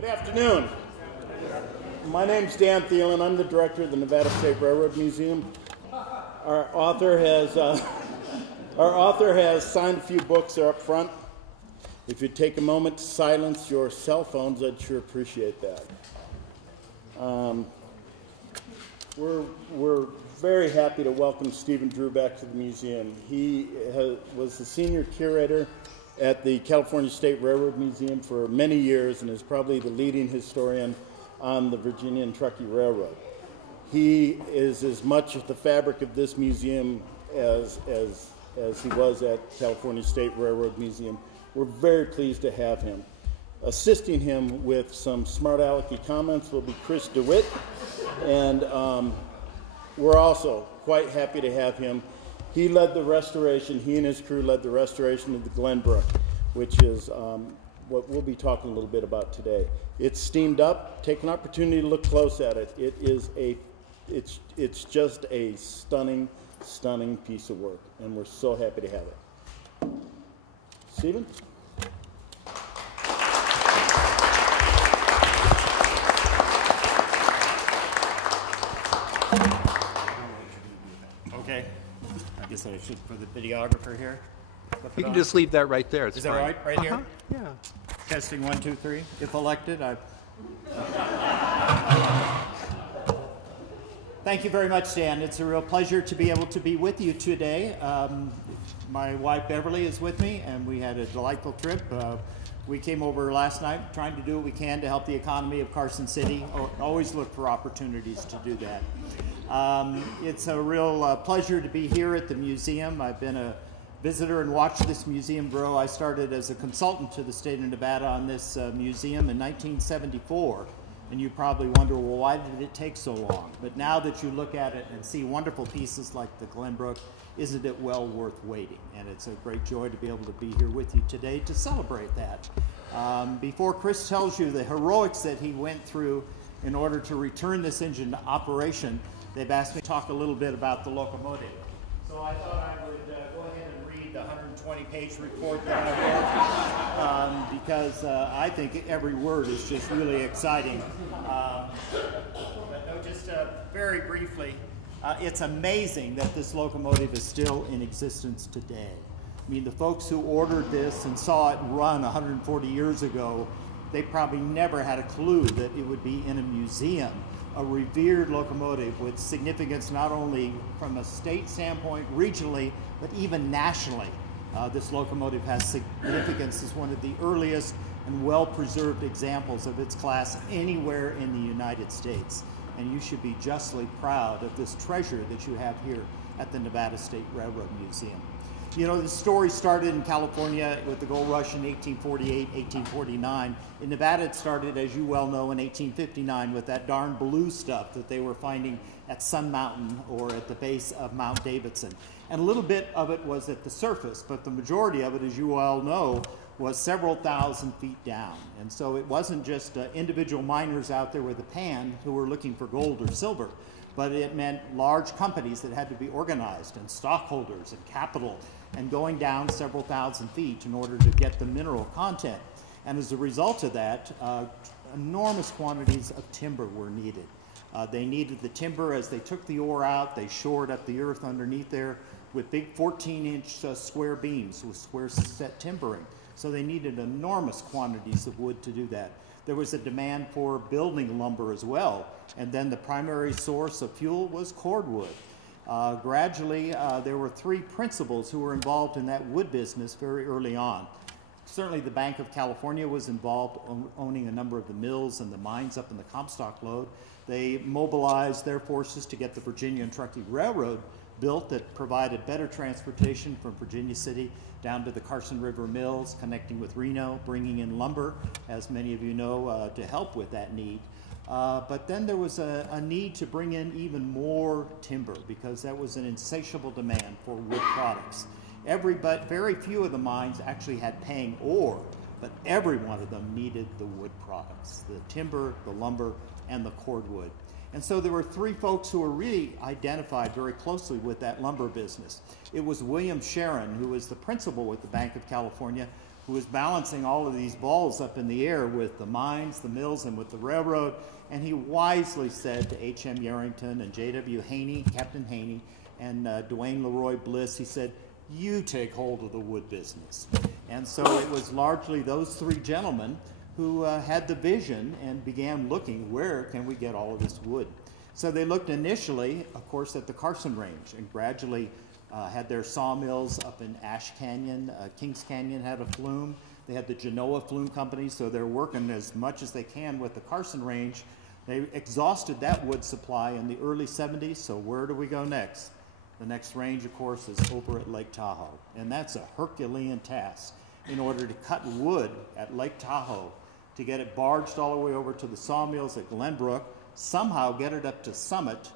Good afternoon. My name's Dan Thielen. I'm the director of the Nevada State Railroad Museum. Our author has signed a few books. They're up front. If you'd take a moment to silence your cell phones, I'd sure appreciate that. We're very happy to welcome Stephen Drew back to the museum. He was the senior curator at the California State Railroad Museum for many years and is probably the leading historian on the Virginia and Truckee Railroad. He is as much of the fabric of this museum as he was at California State Railroad Museum. We're very pleased to have him. Assisting him with some smart alecky comments will be Chris DeWitt, and we're also quite happy to have him. He led the restoration, he and his crew led the restoration of the Glenbrook, which is what we'll be talking a little bit about today. It's steamed up. Take an opportunity to look close at it. It's just a stunning, stunning piece of work, and we're so happy to have it. Stephen? Okay. I guess I should for the videographer here. You can just leave that right there. Is that right? Right here? Yeah. Testing 1, 2, 3. If elected, Thank you very much, Dan. It's a real pleasure to be able to be with you today. My wife Beverly is with me, and we had a delightful trip. We came over last night trying to do what we can to help the economy of Carson City. Always look for opportunities to do that. It's a real pleasure to be here at the museum. I've been a visitor and watched this museum grow. I started as a consultant to the state of Nevada on this museum in 1974. And you probably wonder, well, why did it take so long? But now that you look at it and see wonderful pieces like the Glenbrook, isn't it well worth waiting? And it's a great joy to be able to be here with you today to celebrate that. Before Chris tells you the heroics that he went through in order to return this engine to operation, they've asked me to talk a little bit about the locomotive. So I thought I would go ahead and read the 120-page report that I wrote because I think every word is just really exciting. But no, just very briefly, it's amazing that this locomotive is still in existence today. I mean, the folks who ordered this and saw it run 140 years ago, they probably never had a clue that it would be in a museum, a revered locomotive with significance not only from a state standpoint, regionally, but even nationally. This locomotive has significance as one of the earliest and well-preserved examples of its class anywhere in the United States. And you should be justly proud of this treasure that you have here at the Nevada State Railroad Museum. You know, the story started in California with the gold rush in 1848, 1849. In Nevada, it started, as you well know, in 1859 with that darn blue stuff that they were finding at Sun Mountain or at the base of Mount Davidson. And a little bit of it was at the surface, but the majority of it, as you well know, was several thousand feet down. And so it wasn't just individual miners out there with a pan who were looking for gold or silver, but it meant large companies that had to be organized and stockholders and capital and going down several thousand feet in order to get the mineral content. And as a result of that, enormous quantities of timber were needed. They needed the timber as they took the ore out. They shored up the earth underneath there with big 14-inch square beams with square set timbering. So they needed enormous quantities of wood to do that. There was a demand for building lumber as well. And then the primary source of fuel was cordwood. Gradually, there were three principals who were involved in that wood business very early on. Certainly the Bank of California was involved owning a number of the mills and the mines up in the Comstock Lode. They mobilized their forces to get the Virginia and Truckee Railroad built that provided better transportation from Virginia City down to the Carson River Mills, connecting with Reno, bringing in lumber, as many of you know, to help with that need. But then there was a need to bring in even more timber because that was an insatiable demand for wood products. Very few of the mines actually had paying ore, but every one of them needed the wood products, the timber, the lumber, and the cordwood. And so there were three folks who were really identified very closely with that lumber business. It was William Sharon, who was the principal with the Bank of California, who was balancing all of these balls up in the air with the mines, the mills, and with the railroad. And he wisely said to H.M. Yarrington and J.W. Haney, Captain Haney, and Duane Leroy Bliss, he said, "You take hold of the wood business." And so it was largely those three gentlemen who had the vision and began looking, where can we get all of this wood? So they looked initially, of course, at the Carson Range, and gradually had their sawmills up in Ash Canyon. Kings Canyon had a flume. They had the Genoa Flume Company, so they're working as much as they can with the Carson Range. They exhausted that wood supply in the early 70s, so where do we go next? The next range, of course, is over at Lake Tahoe, and that's a Herculean task in order to cut wood at Lake Tahoe, to get it barged all the way over to the sawmills at Glenbrook, somehow get it up to Summit,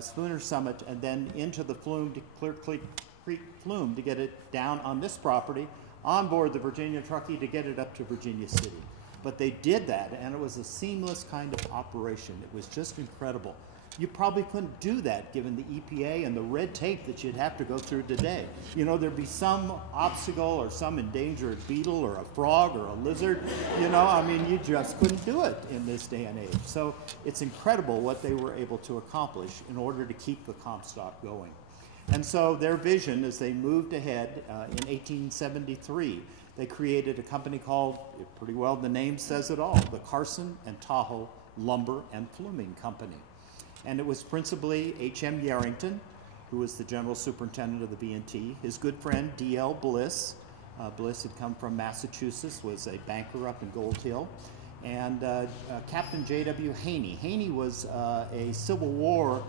Spooner Summit, and then into the flume, to Clear Creek Flume, to get it down on this property, on board the Virginia Truckee to get it up to Virginia City. But they did that, and it was a seamless kind of operation. It was just incredible. You probably couldn't do that given the EPA and the red tape that you'd have to go through today. You know, there'd be some obstacle or some endangered beetle or a frog or a lizard. You know, I mean, you just couldn't do it in this day and age. So it's incredible what they were able to accomplish in order to keep the Comstock going. And so their vision, as they moved ahead in 1873, they created a company called, pretty well the name says it all, the Carson and Tahoe Lumber and Fluming Company. And it was principally H.M. Yarrington, who was the general superintendent of the B&T, his good friend D.L. Bliss. Bliss had come from Massachusetts, was a banker up in Gold Hill, and Captain J.W. Haney. Haney was a Civil War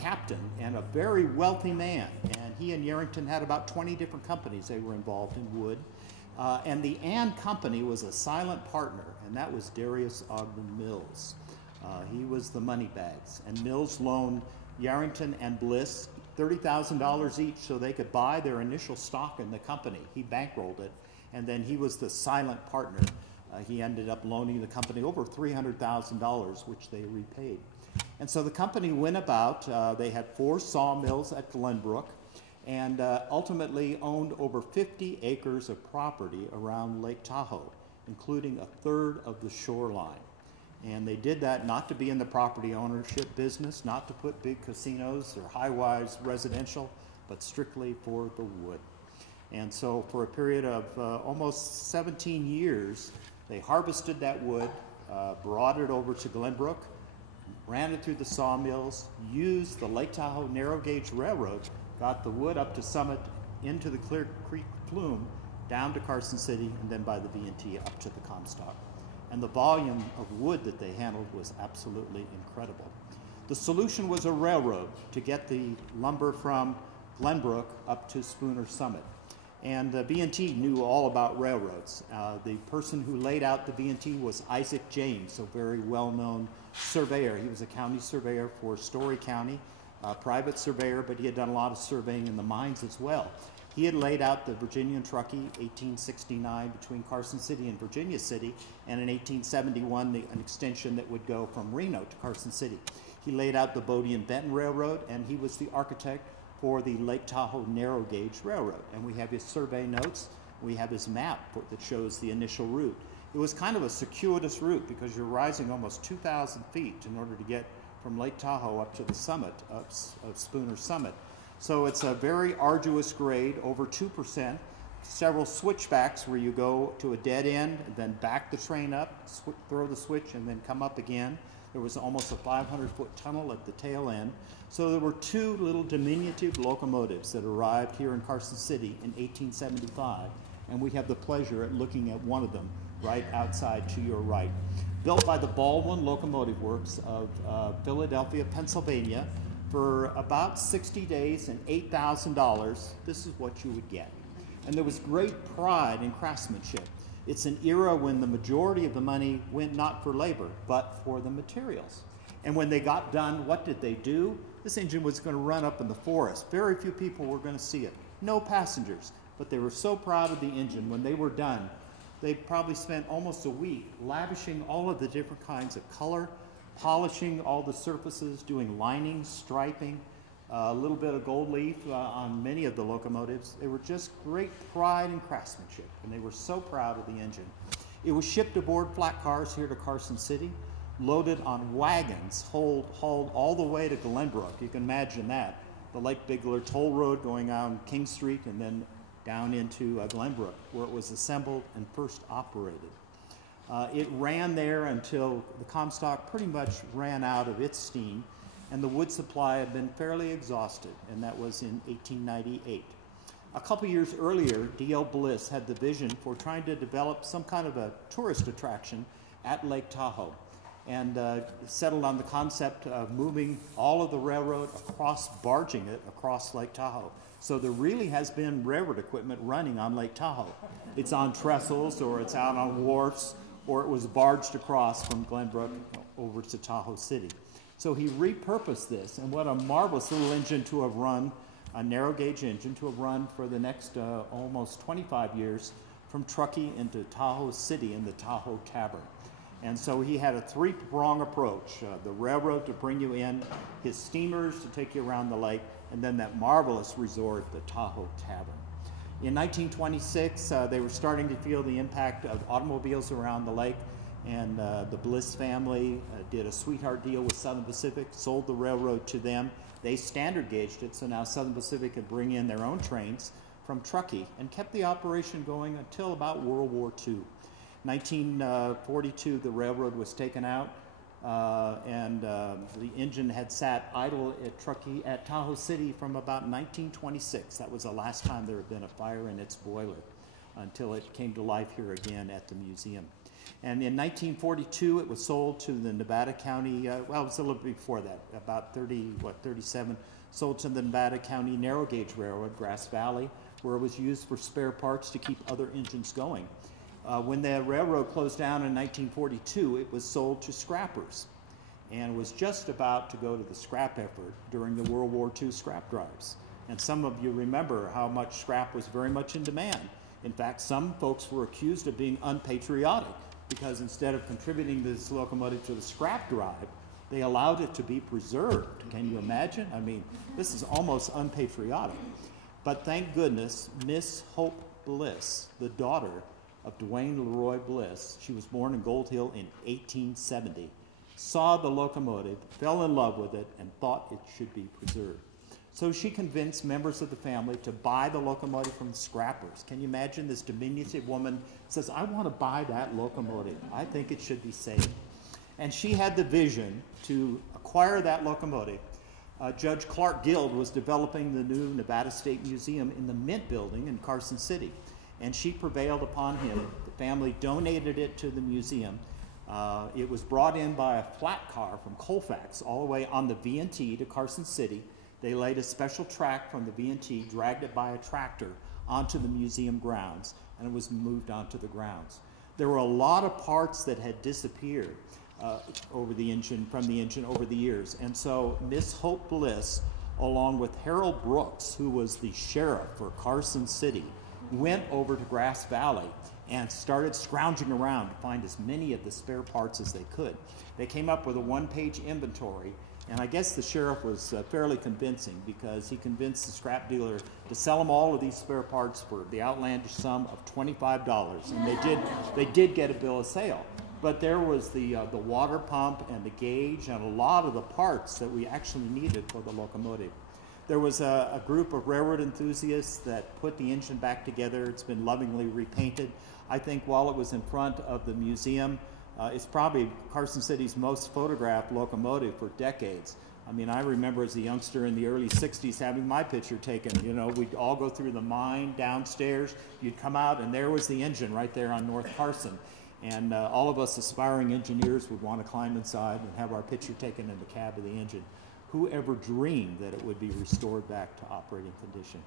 captain and a very wealthy man, and he and Yarrington had about 20 different companies they were involved in wood. And the Ann Company was a silent partner, and that was Darius Ogden Mills. He was the money bags, and Mills loaned Yarrington and Bliss $30,000 each so they could buy their initial stock in the company. He bankrolled it, and then he was the silent partner. He ended up loaning the company over $300,000, which they repaid. And so the company went about, they had 4 sawmills at Glenbrook, and ultimately owned over 50 acres of property around Lake Tahoe, including a third of the shoreline. And they did that not to be in the property ownership business, not to put big casinos or high-rise residential, but strictly for the wood. And so for a period of almost 17 years, they harvested that wood, brought it over to Glenbrook, ran it through the sawmills, used the Lake Tahoe narrow gauge railroad, got the wood up to Summit, into the Clear Creek Flume, down to Carson City, and then by the B&T up to the Comstock. And the volume of wood that they handled was absolutely incredible. The solution was a railroad to get the lumber from Glenbrook up to Spooner Summit. And B&T knew all about railroads. The person who laid out the B&T was Isaac James, a very well-known surveyor. He was a county surveyor for Story County, a private surveyor, but he had done a lot of surveying in the mines as well. He had laid out the Virginia and Truckee, 1869, between Carson City and Virginia City, and in 1871, an extension that would go from Reno to Carson City. He laid out the Bodie and Benton Railroad, and he was the architect for the Lake Tahoe Narrow Gauge Railroad. And we have his survey notes. We have his map that shows the initial route. It was kind of a circuitous route because you're rising almost 2,000 feet in order to get from Lake Tahoe up to the summit of Spooner Summit. So it's a very arduous grade, over 2%, several switchbacks where you go to a dead end, and then back the train up, throw the switch, and then come up again. There was almost a 500-foot tunnel at the tail end. So there were 2 little diminutive locomotives that arrived here in Carson City in 1875, and we have the pleasure at looking at one of them right outside to your right. Built by the Baldwin Locomotive Works of Philadelphia, Pennsylvania, for about 60 days and $8,000, this is what you would get. And there was great pride in craftsmanship. It's an era when the majority of the money went not for labor, but for the materials. And when they got done, what did they do? This engine was going to run up in the forest. Very few people were going to see it. No passengers. But they were so proud of the engine when they were done. They probably spent almost a week lavishing all of the different kinds of color, polishing all the surfaces, doing lining, striping, A little bit of gold leaf on many of the locomotives. They were just great pride and craftsmanship, and they were so proud of the engine. It was shipped aboard flat cars here to Carson City, loaded on wagons, hauled all the way to Glenbrook. You can imagine that. The Lake Bigler toll road going on King Street and then down into Glenbrook, where it was assembled and first operated. It ran there until the Comstock pretty much ran out of its steam, and the wood supply had been fairly exhausted, and that was in 1898. A couple years earlier, D.L. Bliss had the vision for trying to develop some kind of a tourist attraction at Lake Tahoe, and settled on the concept of moving all of the railroad barging it across Lake Tahoe. So there really has been railroad equipment running on Lake Tahoe. It's on trestles, or it's out on wharfs, or it was barged across from Glenbrook over to Tahoe City. So he repurposed this, and what a marvelous little engine to have run, a narrow gauge engine to have run for the next almost 25 years from Truckee into Tahoe City in the Tahoe Tavern. And so he had a three-prong approach, the railroad to bring you in, his steamers to take you around the lake, and then that marvelous resort, the Tahoe Tavern. In 1926, they were starting to feel the impact of automobiles around the lake, and the Bliss family did a sweetheart deal with Southern Pacific, sold the railroad to them. They standard gauged it, so now Southern Pacific could bring in their own trains from Truckee and kept the operation going until about World War II. 1942, the railroad was taken out, and the engine had sat idle at Tahoe City from about 1926. That was the last time there had been a fire in its boiler until it came to life here again at the museum. And in 1942, it was sold to the Nevada County, well, it was a little bit before that, about 37, sold to the Nevada County Narrow Gauge Railroad, Grass Valley, where it was used for spare parts to keep other engines going. When the railroad closed down in 1942, it was sold to scrappers and was just about to go to the scrap effort during the World War II scrap drives. And some of you remember how much scrap was very much in demand. In fact, some folks were accused of being unpatriotic because instead of contributing this locomotive to the scrap drive, they allowed it to be preserved. Can you imagine? I mean, this is almost unpatriotic. But thank goodness, Miss Hope Bliss, the daughter of Dwayne Leroy Bliss, she was born in Gold Hill in 1870, saw the locomotive, fell in love with it, and thought it should be preserved. So she convinced members of the family to buy the locomotive from the scrappers. Can you imagine this diminutive woman says, I want to buy that locomotive. I think it should be saved. And she had the vision to acquire that locomotive. Judge Clark Guild was developing the new Nevada State Museum in the Mint Building in Carson City. And she prevailed upon him. The family donated it to the museum. It was brought in by a flat car from Colfax all the way on the V&T to Carson City. They laid a special track from the V&T, dragged it by a tractor onto the museum grounds, and it was moved onto the grounds. There were a lot of parts that had disappeared from the engine over the years. And so Miss Hope Bliss, along with Harold Brooks, who was the sheriff for Carson City, went over to Grass Valley and started scrounging around to find as many of the spare parts as they could. They came up with a one-page inventory, and I guess the sheriff was fairly convincing because he convinced the scrap dealer to sell them all of these spare parts for the outlandish sum of $25, and they did get a bill of sale. But there was the water pump and the gauge and a lot of the parts that we actually needed for the locomotive. There was a group of railroad enthusiasts that put the engine back together. It's been lovingly repainted. I think while it was in front of the museum, it's probably Carson City's most photographed locomotive for decades. I mean, I remember as a youngster in the early 60s having my picture taken. You know, we'd all go through the mine downstairs. You'd come out, and there was the engine right there on North Carson. And all of us aspiring engineers would want to climb inside and have our picture taken in the cab of the engine. Who ever dreamed that it would be restored back to operating condition?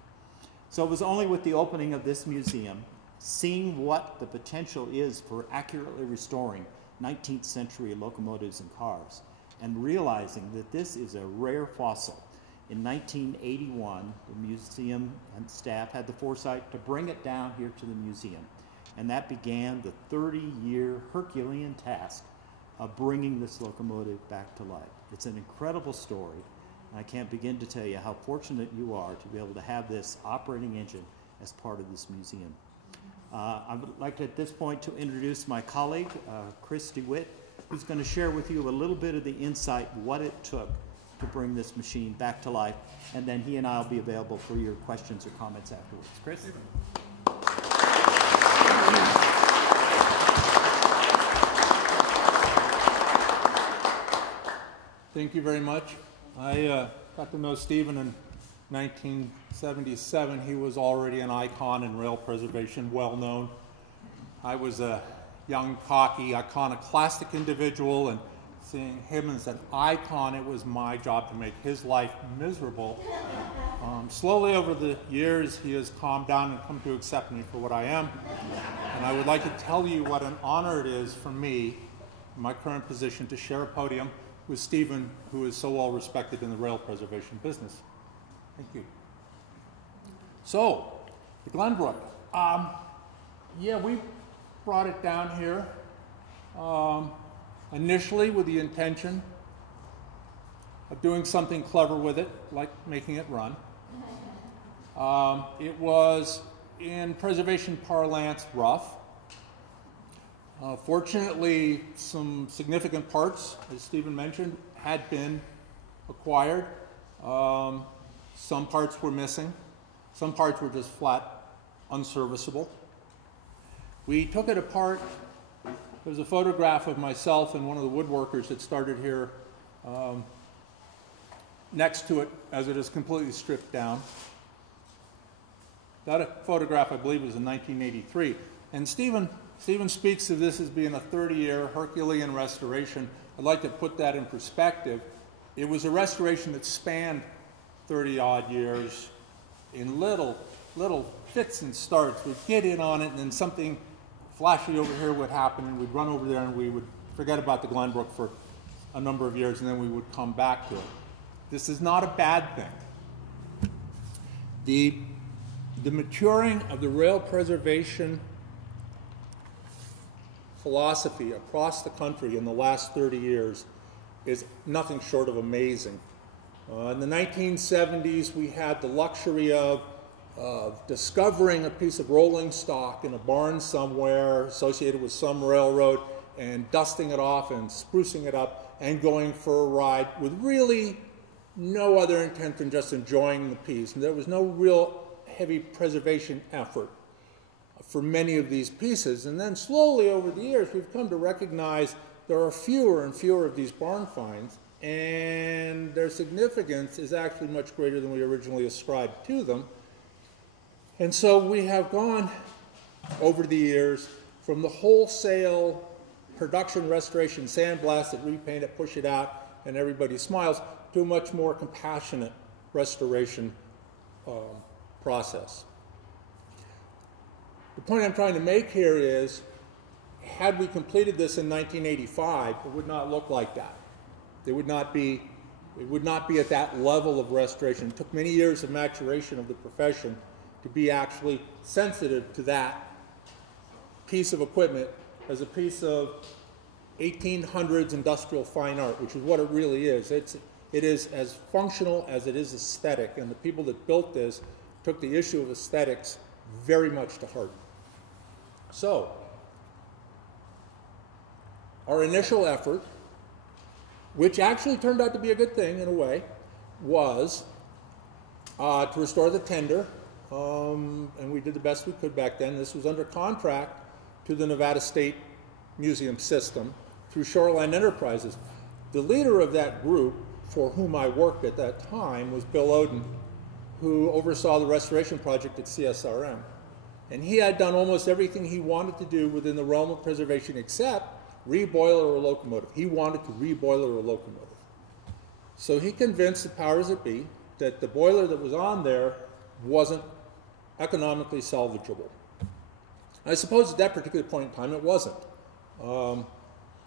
So it was only with the opening of this museum, seeing what the potential is for accurately restoring 19th century locomotives and cars, and realizing that this is a rare fossil. In 1981, the museum and staff had the foresight to bring it down here to the museum, and that began the 30-year Herculean task of bringing this locomotive back to life. It's an incredible story, I can't begin to tell you how fortunate you are to be able to have this operating engine as part of this museum. I would like at this point to introduce my colleague, Chris DeWitt, who's going to share with you a little bit of the insight, what it took to bring this machine back to life, and then he and I will be available for your questions or comments afterwards. Chris? Thank you very much. I got to know Stephen in 1977. He was already an icon in rail preservation, well known. I was a young, cocky, iconoclastic individual, and seeing him as an icon, it was my job to make his life miserable. Slowly over the years, he has calmed down and come to accept me for what I am. And I would like to tell you what an honor it is for me, in my current position, to share a podium with Stephen, who is so well respected in the rail preservation business. Thank you. So, the Glenbrook. Yeah, we brought it down here initially with the intention of doing something clever with it, like making it run. It was, in preservation parlance, rough. Fortunately, some significant parts, as Stephen mentioned, had been acquired. Some parts were missing. Some parts were just flat unserviceable. We took it apart. There's a photograph of myself and one of the woodworkers that started here next to it as it is completely stripped down. That photograph, I believe, was in 1983. And Stephen speaks of this as being a 30-year Herculean restoration. I'd like to put that in perspective. It was a restoration that spanned 30-odd years in little fits and starts. We'd get in on it, and then something flashy over here would happen, and we'd run over there, and we would forget about the Glenbrook for a number of years, and then we would come back to it. This is not a bad thing. The maturing of the rail preservation philosophy across the country in the last 30 years is nothing short of amazing. In the 1970s, we had the luxury of discovering a piece of rolling stock in a barn somewhere associated with some railroad and dusting it off and sprucing it up and going for a ride with really no other intent than just enjoying the piece. And there was no real heavy preservation effort for many of these pieces. And then slowly over the years, we've come to recognize there are fewer and fewer of these barn finds, and their significance is actually much greater than we originally ascribed to them. And so we have gone over the years from the wholesale production, restoration, sandblast it, repaint it, push it out, and everybody smiles, to a much more compassionate restoration process. The point I'm trying to make here is, had we completed this in 1985, it would not look like that. It would not be at that level of restoration. It took many years of maturation of the profession to be actually sensitive to that piece of equipment as a piece of 1800s industrial fine art, which is what it really is. It is as functional as it is aesthetic, and the people that built this took the issue of aesthetics very much to heart. So, our initial effort, which actually turned out to be a good thing in a way, was to restore the tender, and we did the best we could back then. This was under contract to the Nevada State Museum system through Shoreline Enterprises. The leader of that group, for whom I worked at that time, was Bill Oden, who oversaw the restoration project at CSRM. And he had done almost everything he wanted to do within the realm of preservation except reboiler or locomotive. He wanted to reboiler a locomotive. So he convinced the powers that be that the boiler that was on there wasn't economically salvageable. I suppose at that particular point in time it wasn't,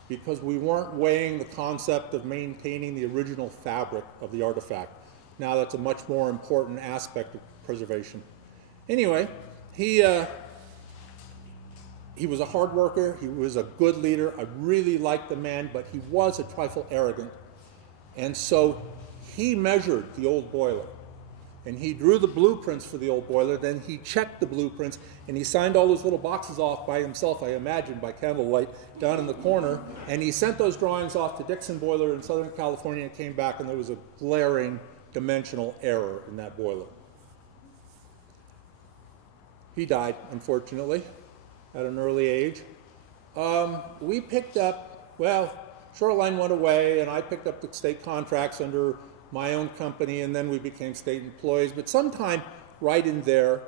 because we weren't weighing the concept of maintaining the original fabric of the artifact. Now that's a much more important aspect of preservation. Anyway, he was a hard worker, he was a good leader, I really liked the man, but he was a trifle arrogant. And so he measured the old boiler. And he drew the blueprints for the old boiler, then he checked the blueprints, and he signed all those little boxes off by himself, I imagine, by candlelight, down in the corner, and he sent those drawings off to Dixon Boiler in Southern California and came back, and there was a glaring dimensional error in that boiler. He died, unfortunately, at an early age. We picked up, well, Shoreline went away, and I picked up the state contracts under my own company, and then we became state employees. But sometime right in there,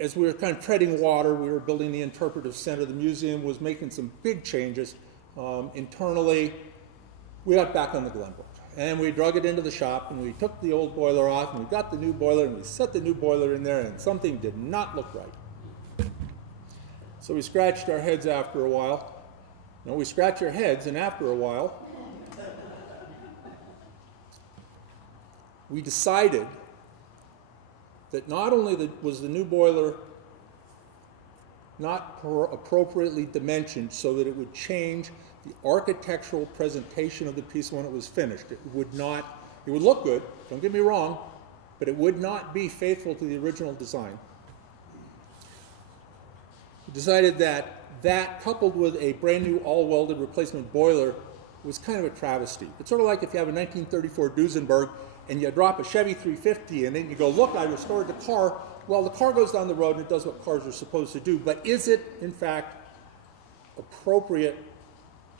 as we were kind of treading water, we were building the interpretive center. The museum was making some big changes internally. We got back on the Glenbrook, and we drug it into the shop, and we took the old boiler off, and we got the new boiler, and we set the new boiler in there, and something did not look right. So we scratched our heads after a while. No, we scratch our heads, and after a while, we decided that not only was the new boiler not appropriately dimensioned so that it would change the architectural presentation of the piece when it was finished. It would look good, don't get me wrong, but it would not be faithful to the original design. We decided that coupled with a brand new all-welded replacement boiler was kind of a travesty. It's sort of like if you have a 1934 Duesenberg and you drop a Chevy 350 and then you go, look, I restored the car. Well, the car goes down the road and it does what cars are supposed to do, but is it, in fact, appropriate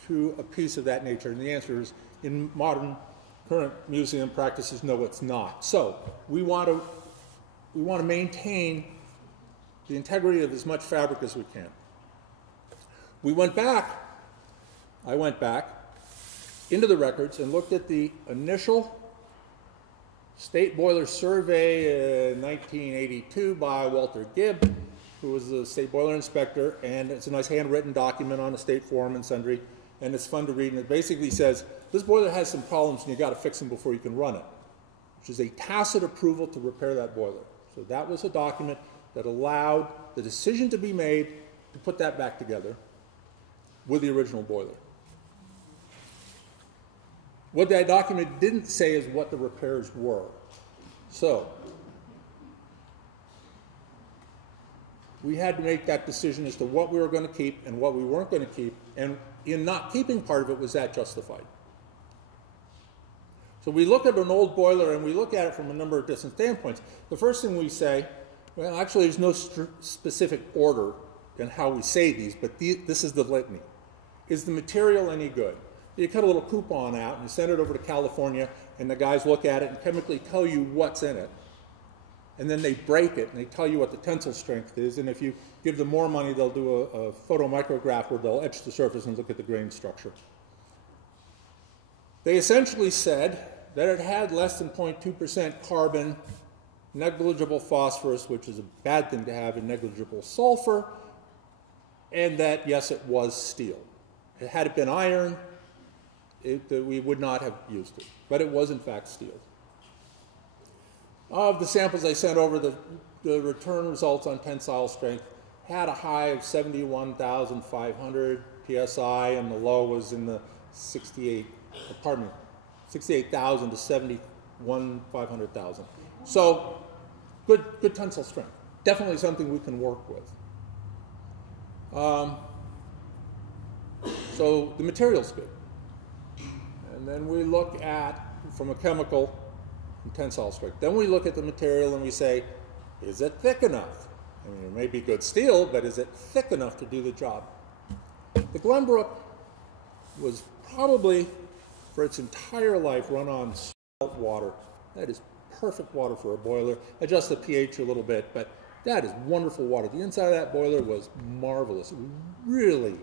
to a piece of that nature? And the answer is, in modern, current museum practices, no, it's not. So we want to maintain the integrity of as much fabric as we can. I went back into the records and looked at the initial State Boiler Survey in 1982 by Walter Gibb, who was the State Boiler Inspector, and it's a nice handwritten document on a state forum and sundry, and it's fun to read, and it basically says, this boiler has some problems and you got to fix them before you can run it, which is a tacit approval to repair that boiler. So that was a document that allowed the decision to be made to put that back together with the original boiler. What that document didn't say is what the repairs were. So we had to make that decision as to what we were going to keep and what we weren't going to keep, and in not keeping part of it, was that justified? So we look at an old boiler and we look at it from a number of different standpoints. The first thing we say, well, actually there's no specific order in how we say these, but this is the litany. Is the material any good? You cut a little coupon out and you send it over to California, and the guys look at it and chemically tell you what's in it. And then they break it and they tell you what the tensile strength is, and if you give them more money, they'll do a photomicrograph where they'll etch the surface and look at the grain structure. They essentially said that it had less than 0.2% carbon, negligible phosphorus, which is a bad thing to have, and negligible sulfur, and that, yes, it was steel. Had it been iron, we would not have used it, but it was in fact steel. Of the samples I sent over, the return results on tensile strength had a high of 71,500 psi, and the low was in the 68,000 to 71,500,000. So good tensile strength. Definitely something we can work with. So the material's good. And then we look at, from a chemical and tensile strength, then we look at the material and we say, is it thick enough? I mean, it may be good steel, but is it thick enough to do the job? The Glenbrook was probably, for its entire life, run on salt water. That is perfect water for a boiler. Adjust the pH a little bit, but that is wonderful water. The inside of that boiler was marvelous. It was really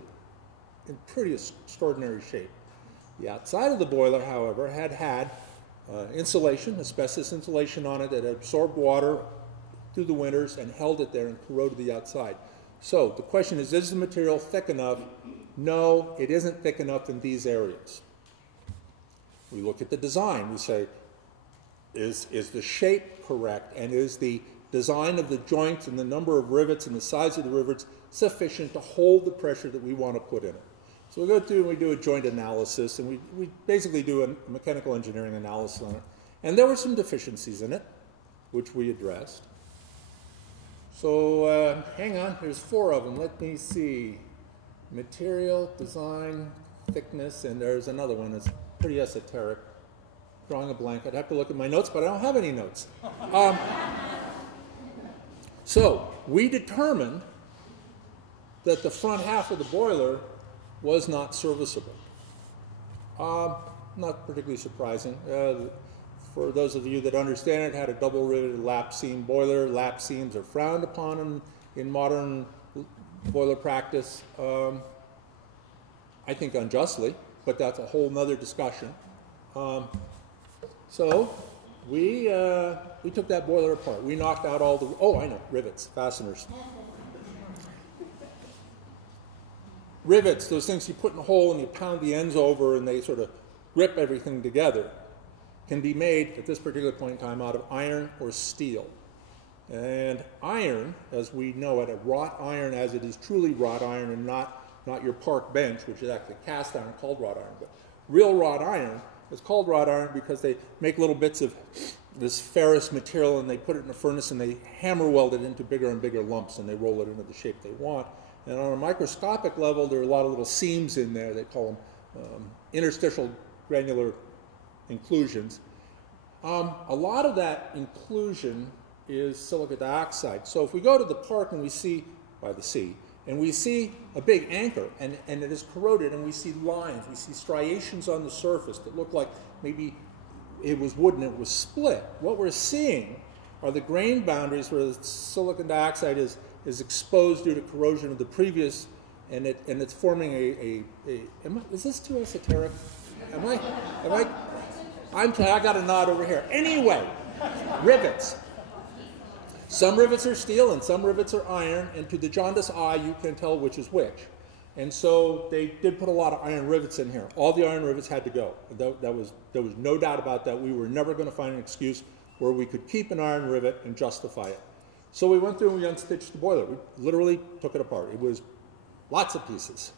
in pretty extraordinary shape. The outside of the boiler, however, had insulation, asbestos insulation on it that absorbed water through the winters and held it there and corroded the outside. So the question is the material thick enough? No, it isn't thick enough in these areas. We look at the design. We say, is the shape correct, and is the design of the joints and the number of rivets and the size of the rivets sufficient to hold the pressure that we want to put in it? So we go through and we do a joint analysis, and we basically do a mechanical engineering analysis on it. And there were some deficiencies in it, which we addressed. So hang on, there's 4 of them. Let me see. Material, design, thickness, and there's another one that's pretty esoteric. Drawing a blank. I'd have to look at my notes, but I don't have any notes. So we determined that the front half of the boiler was not serviceable. Not particularly surprising. For those of you that understand it, had a double riveted lap seam boiler. Lap seams are frowned upon in modern boiler practice. I think unjustly, but that's a whole nother discussion. So we took that boiler apart. We knocked out all the, rivets, fasteners. Rivets, those things you put in a hole and you pound the ends over and they sort of grip everything together, can be made at this particular point in time out of iron or steel. And iron, as we know it, a wrought iron as it is truly wrought iron and not your park bench, which is actually cast iron called wrought iron, but real wrought iron is called wrought iron because they make little bits of this ferrous material and they put it in a furnace and they hammer weld it into bigger and bigger lumps and they roll it into the shape they want. And on a microscopic level, there are a lot of little seams in there. They call them interstitial granular inclusions. A lot of that inclusion is silica dioxide. So if we go to the park and we see, by the sea, and we see a big anchor and it is corroded and we see lines, we see striations on the surface that look like maybe it was wood and it was split. What we're seeing are the grain boundaries where the silicon dioxide is exposed due to corrosion of the previous, and it's forming is this too esoteric? I got a nod over here. Anyway, rivets. Some rivets are steel and some rivets are iron, and to the jaundiced eye, you can tell which is which. And so they did put a lot of iron rivets in here. All the iron rivets had to go. There was no doubt about that. We were never going to find an excuse where we could keep an iron rivet and justify it. So we went through and we unstitched the boiler. We literally took it apart. It was lots of pieces.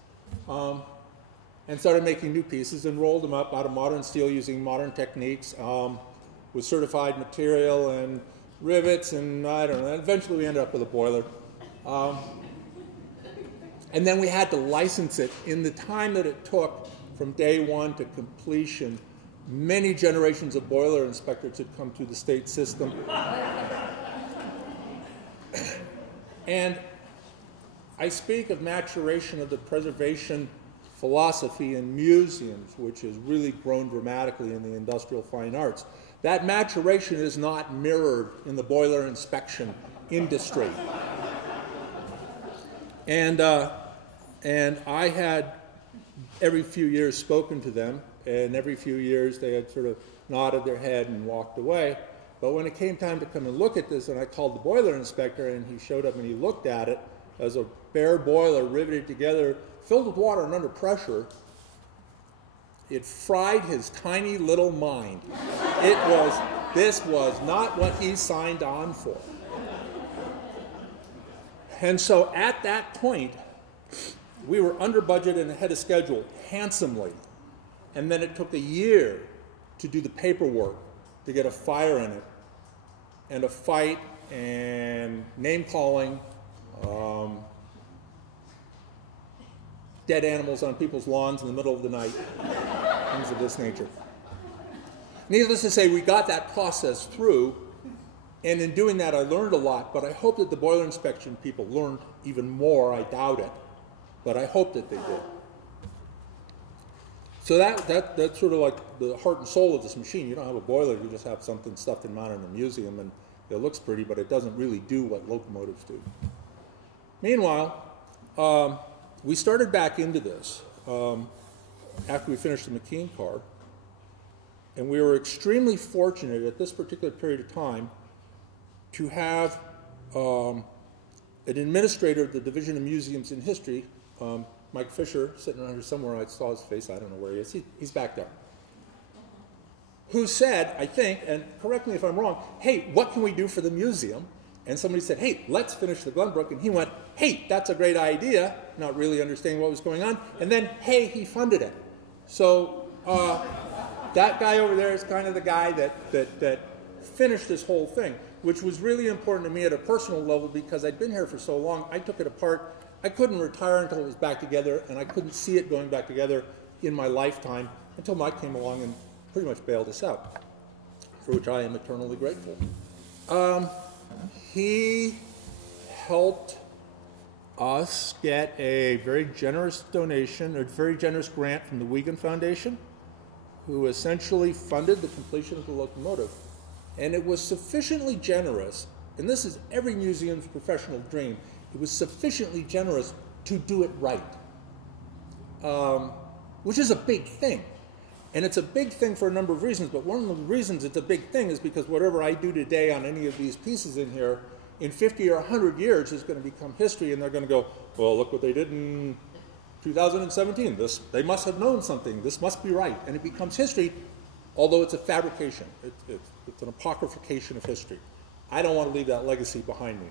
And started making new pieces and rolled them up out of modern steel using modern techniques with certified material and rivets, and I don't know. Eventually we ended up with a boiler. And then we had to license it. In the time that it took from day one to completion, many generations of boiler inspectors had come through the state system. And I speak of maturation of the preservation philosophy in museums, which has really grown dramatically in the industrial fine arts. That maturation is not mirrored in the boiler inspection industry. And I had every few years spoken to them, and every few years they had sort of nodded their head and walked away. But when it came time to come and look at this, and I called the boiler inspector, and he showed up and he looked at it as a bare boiler riveted together, filled with water and under pressure, it fried his tiny little mind. This was not what he signed on for. And so at that point, we were under budget and ahead of schedule handsomely. And then it took a year to do the paperwork to get a fire in it, and a fight and name calling, dead animals on people's lawns in the middle of the night, things of this nature. Needless to say, we got that process through, and in doing that I learned a lot, but I hope that the boiler inspection people learned even more. I doubt it, but I hope that they did. So that's sort of like the heart and soul of this machine. You don't have a boiler, you just have something stuffed and mounted in a museum, and it looks pretty, but it doesn't really do what locomotives do. Meanwhile, we started back into this after we finished the McKean car, and we were extremely fortunate at this particular period of time to have an administrator of the Division of Museums and History, Mike Fisher, sitting around here somewhere. I saw his face. I don't know where he is. He's back there. Who said, I think, and correct me if I'm wrong, hey, what can we do for the museum? And somebody said, hey, let's finish the Glenbrook. And he went, hey, that's a great idea. not really understanding what was going on. And then, hey, he funded it. So that guy over there is kind of the guy that finished this whole thing, which was really important to me at a personal level because I'd been here for so long. I took it apart. I couldn't retire until it was back together, and I couldn't see it going back together in my lifetime until Mike came along and pretty much bailed us out, for which I am eternally grateful. He helped us get a very generous donation, a very generous grant from the Wiegand Foundation, who essentially funded the completion of the locomotive. And it was sufficiently generous, and this is every museum's professional dream, it was sufficiently generous to do it right, which is a big thing. And it's a big thing for a number of reasons, but one of the reasons it's a big thing is because whatever I do today on any of these pieces in here, in 50 or 100 years is going to become history, and they're going to go, well, look what they did in 2017. They must have known something. This must be right. And it becomes history, although it's a fabrication. It's an apocryphication of history. I don't want to leave that legacy behind me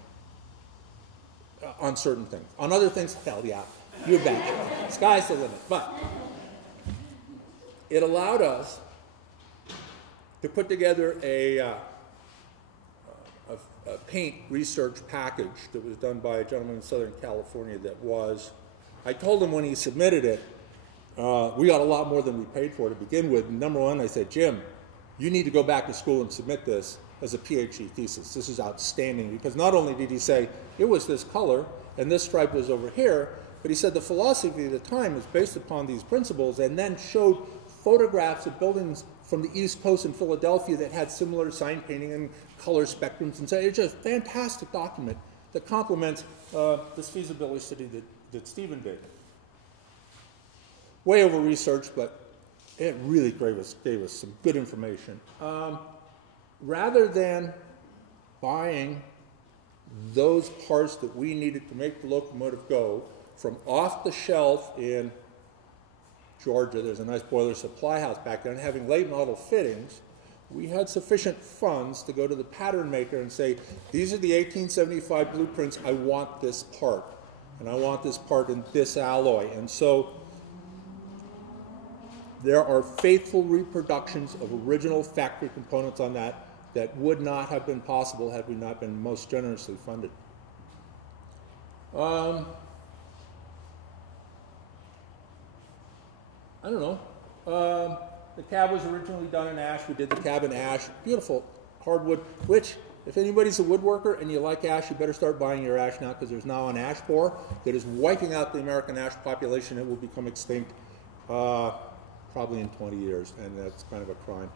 on certain things. On other things, hell yeah, you bet. Sky's the limit. But it allowed us to put together a paint research package that was done by a gentleman in Southern California that was, I told him when he submitted it, we got a lot more than we paid for to begin with. And number one, I said, Jim, you need to go back to school and submit this as a PhD thesis. This is outstanding, because not only did he say it was this color and this stripe was over here, but he said the philosophy at the time was based upon these principles, and then showed photographs of buildings from the East Coast in Philadelphia that had similar sign painting and color spectrums, and so it's just a fantastic document that complements this feasibility study that Stephen did. Way over researched, but it really gave us some good information. Rather than buying those parts that we needed to make the locomotive go from off the shelf in Georgia, there's a nice boiler supply house back there, and having late model fittings, we had sufficient funds to go to the pattern maker and say, these are the 1875 blueprints, I want this part, and I want this part in this alloy. And so there are faithful reproductions of original factory components on that would not have been possible had we not been most generously funded. I don't know. The cab was originally done in ash. We did the cab in ash. Beautiful hardwood, which, if anybody's a woodworker and you like ash, you better start buying your ash now, because there's now an ash borer that is wiping out the American ash population. It will become extinct probably in 20 years, and that's kind of a crime.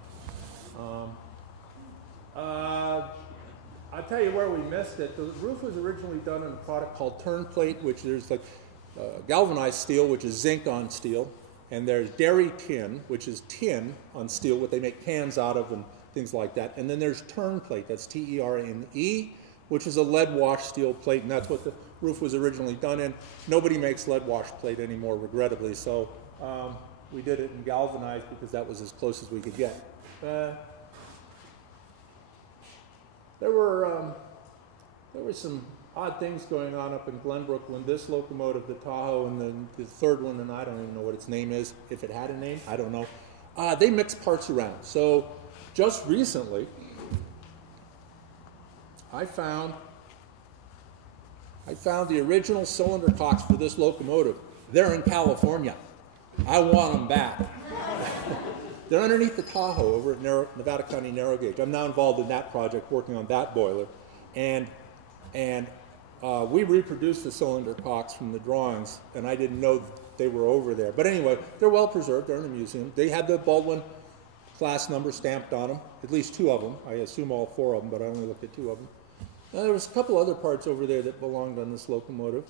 I'll tell you where we missed it. The roof was originally done in a product called turn plate, which there's like galvanized steel, which is zinc on steel. And there's dairy tin, which is tin on steel, what they make cans out of and things like that. And then there's turn plate, that's T-E-R-N-E, which is a lead wash steel plate, and that's what the roof was originally done in. Nobody makes lead wash plate anymore, regrettably, so we did it in galvanized because that was as close as we could get. There were some odd things going on up in Glenbrook when this locomotive, the Tahoe, and then the third one, and I don't even know what its name is. If it had a name, I don't know. They mix parts around. So just recently, I found the original cylinder cocks for this locomotive. They're in California. I want them back. They're underneath the Tahoe over at Nevada County Narrow Gauge. I'm now involved in that project, working on that boiler. And we reproduced the cylinder cocks from the drawings, and I didn't know they were over there. But anyway, they're well preserved. They're in the museum. They had the Baldwin class number stamped on them, at least 2 of them. I assume all 4 of them, but I only looked at 2 of them. Now, there was a couple other parts over there that belonged on this locomotive.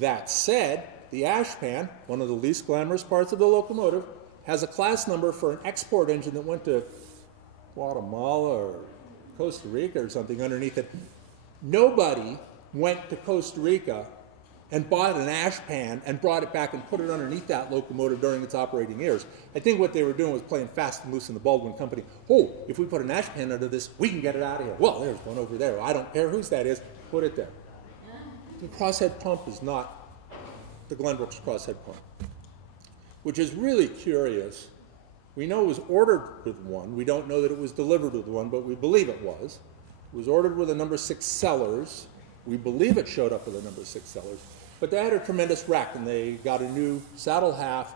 That said, the ash pan, one of the least glamorous parts of the locomotive, has a class number for an export engine that went to Guatemala or Costa Rica or something underneath it. Nobody went to Costa Rica and bought an ash pan and brought it back and put it underneath that locomotive during its operating years. I think what they were doing was playing fast and loose in the Baldwin Company. Oh, if we put an ash pan under this, we can get it out of here. Well, there's one over there. I don't care whose that is. Put it there. The crosshead pump is not the Glenbrook's crosshead pump, which is really curious. We know it was ordered with one. We don't know that it was delivered with one, but we believe it was. It was ordered with a number 6 cellars. We believe it showed up with a number 6 cellars. But they had a tremendous wreck, and they got a new saddle half,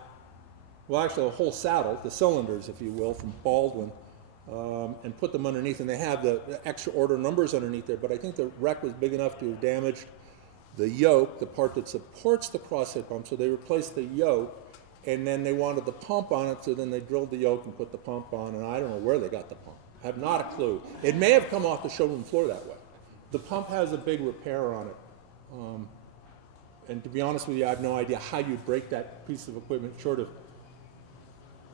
well, actually a whole saddle, the cylinders, if you will, from Baldwin, and put them underneath. And they have the extra order numbers underneath there, but I think the wreck was big enough to have damaged the yoke, the part that supports the crosshead pump. So they replaced the yoke, and then they wanted the pump on it, so then they drilled the yoke and put the pump on, and I don't know where they got the pump. I have not a clue. It may have come off the showroom floor that way. The pump has a big repair on it. And to be honest with you, I have no idea how you'd break that piece of equipment short of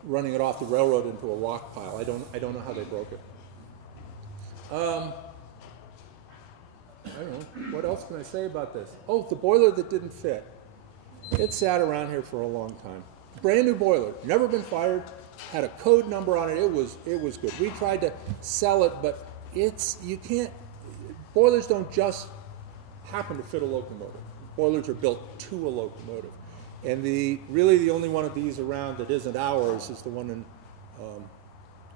running it off the railroad into a rock pile. I don't know how they broke it. I don't know. What else can I say about this? Oh, the boiler that didn't fit. It sat around here for a long time. Brand new boiler, never been fired, had a code number on it. It was good. We tried to sell it, but you can't. Boilers don't just happen to fit a locomotive. Boilers are built to a locomotive. And really the only one of these around that isn't ours is the one in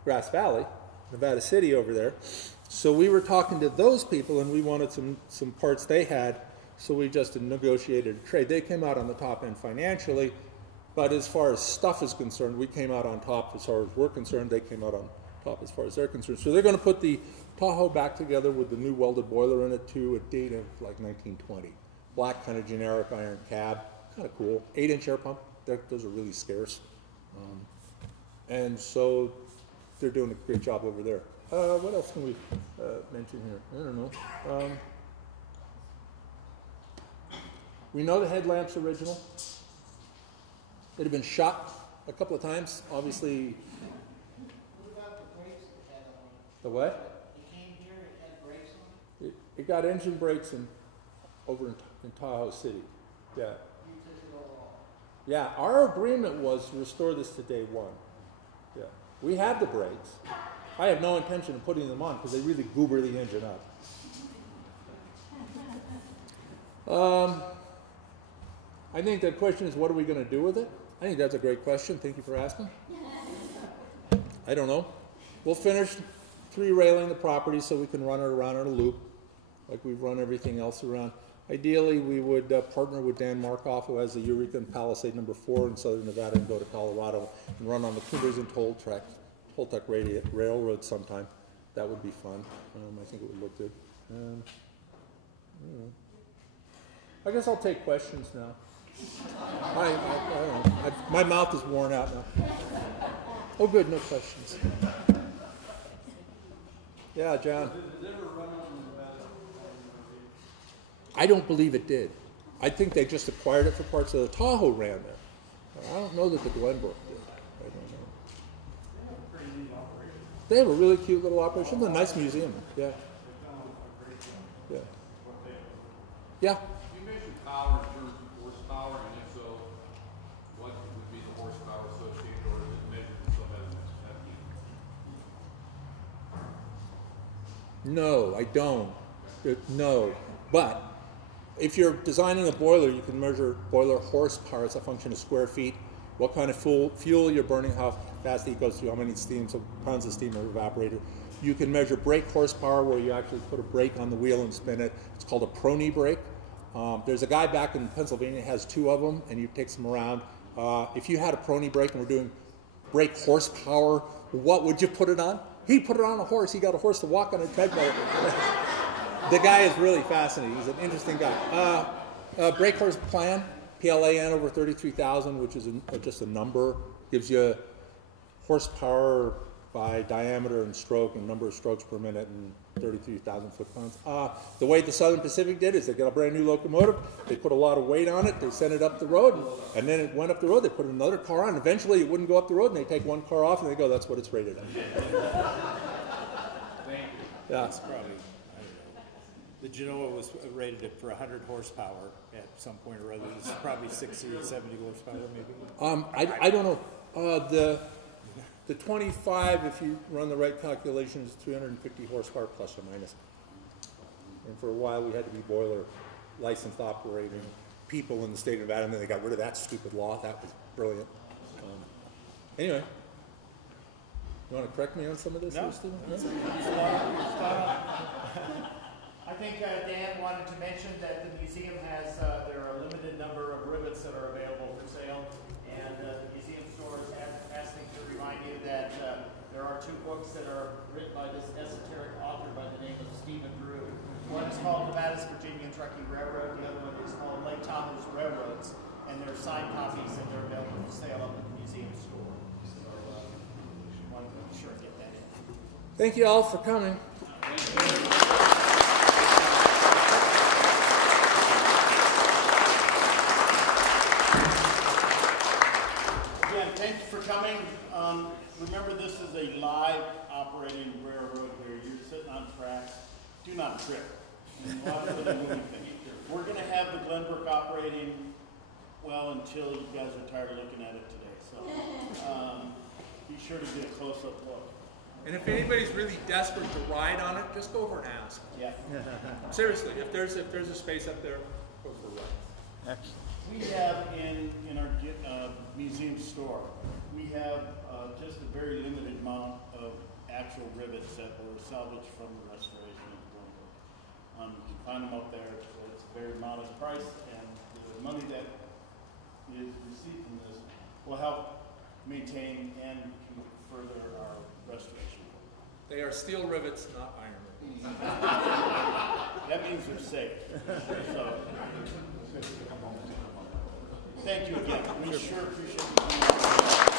Grass Valley, Nevada City over there. So we were talking to those people, and we wanted some parts they had, so we just negotiated a trade. They came out on the top end financially, but as far as stuff is concerned, we came out on top as far as we're concerned. They came out on top as far as they're concerned. So they're going to put the Tahoe back together with the new welded boiler in it to a date of like 1920. Black, kind of generic iron cab, kind of cool. 8-inch air pump, those are really scarce. And so they're doing a great job over there. What else can we mention here? I don't know. We know the headlamp's original. It had been shot a couple of times, obviously. What about the brakes it had on it? The what? It came here, it had brakes on it? It got engine brakes over in Tahoe City. Yeah. You took it all off. Yeah, our agreement was to restore this to day one. Yeah. We have the brakes. I have no intention of putting them on because they really goober the engine up. I think the question is, what are we going to do with it? I think that's a great question. Thank you for asking. I don't know. We'll finish 3-railing the property so we can run it around in a loop like we've run everything else around. Ideally, we would partner with Dan Markoff, who has the Eureka and Palisade number 4 in southern Nevada, and go to Colorado and run on the Cougars and Toltec Railroad sometime. That would be fun. I think it would look good. I guess I'll take questions now. I don't know. My mouth is worn out now. Oh, good, no questions. Yeah, John. I don't believe it did. I think they just acquired it for parts of the Tahoe ran there. I don't know that the Glenbrook did. I don't know. They have a really cute little operation. It's a nice museum. Yeah. Yeah. Yeah. You mentioned power in terms of horsepower, and if so, what would be the horsepower associated, or is it measured in some FD? No, I don't. No. But if you're designing a boiler, you can measure boiler horsepower as a function of square feet, what kind of fuel you're burning, how fast it goes through, how many pounds of steam are evaporated. You can measure brake horsepower, where you actually put a brake on the wheel and spin it. It's called a Prony brake. There's a guy back in Pennsylvania has 2 of them, and he takes them around. If you had a Prony brake and we're doing brake horsepower, what would you put it on? He'd put it on a horse. He got a horse to walk on a treadmill. The guy is really fascinating. He's an interesting guy. Brake horse plan, PLAN over 33,000, which is just a number. Gives you horsepower by diameter and stroke and number of strokes per minute and 33,000 foot-pounds. The way the Southern Pacific did is they got a brand new locomotive, they put a lot of weight on it, they sent it up the road, and then it went up the road, they put another car on, eventually it wouldn't go up the road, and they take one car off, and they go, that's what it's rated at. Thank you. Yeah. It's probably, I don't know. The Genoa was rated for 100 horsepower at some point or other. It's probably 60 or 70 horsepower, maybe. I don't know. The 25, if you run the right calculations, is 350 horsepower plus or minus. And for a while, we had to be boiler licensed operating. people in the state of Nevada, and then they got rid of that stupid law. That was brilliant. Anyway, you want to correct me on some of this? No. Stephen? I think Dan wanted to mention that the museum has, there are a limited number of rivets that are available for sale, and the museum store is asking to remind you that there are 2 books that are written by this esoteric author by the name of Stephen Drew. One is called Nevada's Virginia and Truckee Railroad, the other one is called Lake Tahoe's Railroads, and they're signed copies and they're available for sale up at the museum store. So, wanted to be sure to get that in. Thank you all for coming. Again, thank you for coming. Remember, this is a live operating railroad here. You're sitting on tracks. Do not trip. We're going to have the Glenbrook operating, well, until you guys are tired of looking at it today. So be sure to get a close-up look. And if anybody's really desperate to ride on it, just go over and ask. Yeah. Seriously, if there's a space up there, go for a ride. Excellent. We have in our museum store, we have just a very limited amount of actual rivets that were salvaged from the restoration of Glenbrook. You can find them up there. It's a very modest price, and the money that is received from this will help maintain and further our restoration. They are steel rivets, not iron rivets. That means they're safe. So, thank you again. We sure appreciate you coming out.